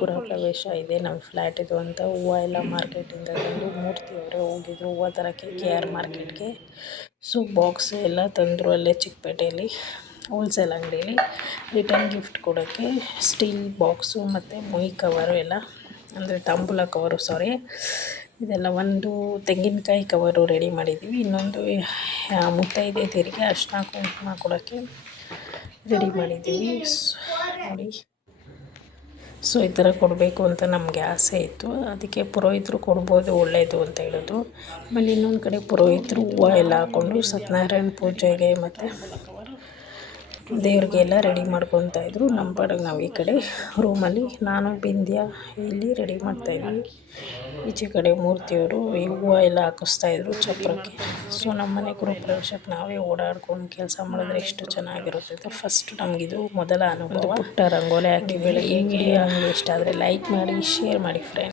ಗೃಹ ಪ್ರವೇಶ ಇದೆ ನಮ್ಮ ಫ್ಲ್ಯಾಟ್ ಇದು ಅಂತ ಹೂವು ಎಲ್ಲ ಮಾರ್ಕೆಟಿಂದ ತಂದು ಮೂರ್ತಿಯವರೇ ಹೋಗಿದ್ರು ಹೂವು ತರೋಕ್ಕೆ KR ಮಾರ್ಕೆಟ್ಗೆ. ಸೊ ಬಾಕ್ಸ್ ಎಲ್ಲ ತಂದರು ಅಲ್ಲೇ ಚಿಕ್ಕಪೇಟೆಯಲ್ಲಿ ಹೋಲ್ಸೇಲ್ ಅಂಗಡಿಯಲ್ಲಿ. ರಿಟರ್ನ್ ಗಿಫ್ಟ್ ಕೊಡೋಕ್ಕೆ ಸ್ಟೀಲ್ ಬಾಕ್ಸು ಮತ್ತು ಮೊಯ್ ಕವರು ಎಲ್ಲ ಅಂದರೆ ತಾಂಬೂಲ ಕವರು ಇದೆಲ್ಲ. ಒಂದು ತೆಂಗಿನಕಾಯಿ ಕವರು ರೆಡಿ ಮಾಡಿದ್ದೀವಿ, ಇನ್ನೊಂದು ಮುತ್ತೈದೆಯರಿಗೆ ಅರಿಶಿನ ಕುಂಕುಮ ಕೊಡೋಕ್ಕೆ ರೆಡಿ ಮಾಡಿದ್ದೀವಿ ನೋಡಿ. ಸೊ ಈ ಥರ ಕೊಡಬೇಕು ಅಂತ ನಮಗೆ ಆಸೆ ಇತ್ತು, ಅದಕ್ಕೆ ಪುರೋಹಿತರು ಕೊಡ್ಬೋದು ಒಳ್ಳೆಯದು ಅಂತ ಹೇಳೋದು. ಆಮೇಲೆ ಇನ್ನೊಂದು ಕಡೆ ಪುರೋಹಿತರು ಹೂವು ಎಲ್ಲ ಹಾಕ್ಕೊಂಡು ಸತ್ಯನಾರಾಯಣ ಪೂಜೆಗೆ ಮತ್ತು ದೇವ್ರಿಗೆಲ್ಲ ರೆಡಿ ಮಾಡ್ಕೊತಾಯಿದ್ರು. ನಮ್ಮ ಪಾಡಿಗೆ ನಾವು ಈ ಕಡೆ ರೂಮಲ್ಲಿ ನಾನು ಬಿಂದ್ಯಾ ಇಲ್ಲಿ ರೆಡಿ ಮಾಡ್ತಾಯಿದ್ವಿ. ಈಚೆ ಕಡೆ ಮೂರ್ತಿಯವರು ಈ ಹೂವು ಎಲ್ಲ ಹಾಕಿಸ್ತಾಯಿದ್ರು ಚಪ್ರಕ್ಕೆ. ಸೊ ನಮ್ಮ ಮನೆ ಗೃಹ ಪ್ರವೇಶಕ್ಕೆ ನಾವೇ ಓಡಾಡ್ಕೊಂಡು ಕೆಲಸ ಮಾಡಿದ್ರೆ ಎಷ್ಟು ಚೆನ್ನಾಗಿರುತ್ತೆ. ಫಸ್ಟ್ ನಮಗಿದು ಮೊದಲ ಅನುಭವ. ಪುಟ್ಟ ರಂಗೋಲಿ ಹಾಕಿ ಬೆಳಗ್ಗೆ. ವಿಡಿಯೋ ನಿಮಗೆ ಇಷ್ಟ ಆದರೆ ಲೈಕ್ ಮಾಡಿ, ಶೇರ್ ಮಾಡಿ ಫ್ರೆಂಡ್ಸ್.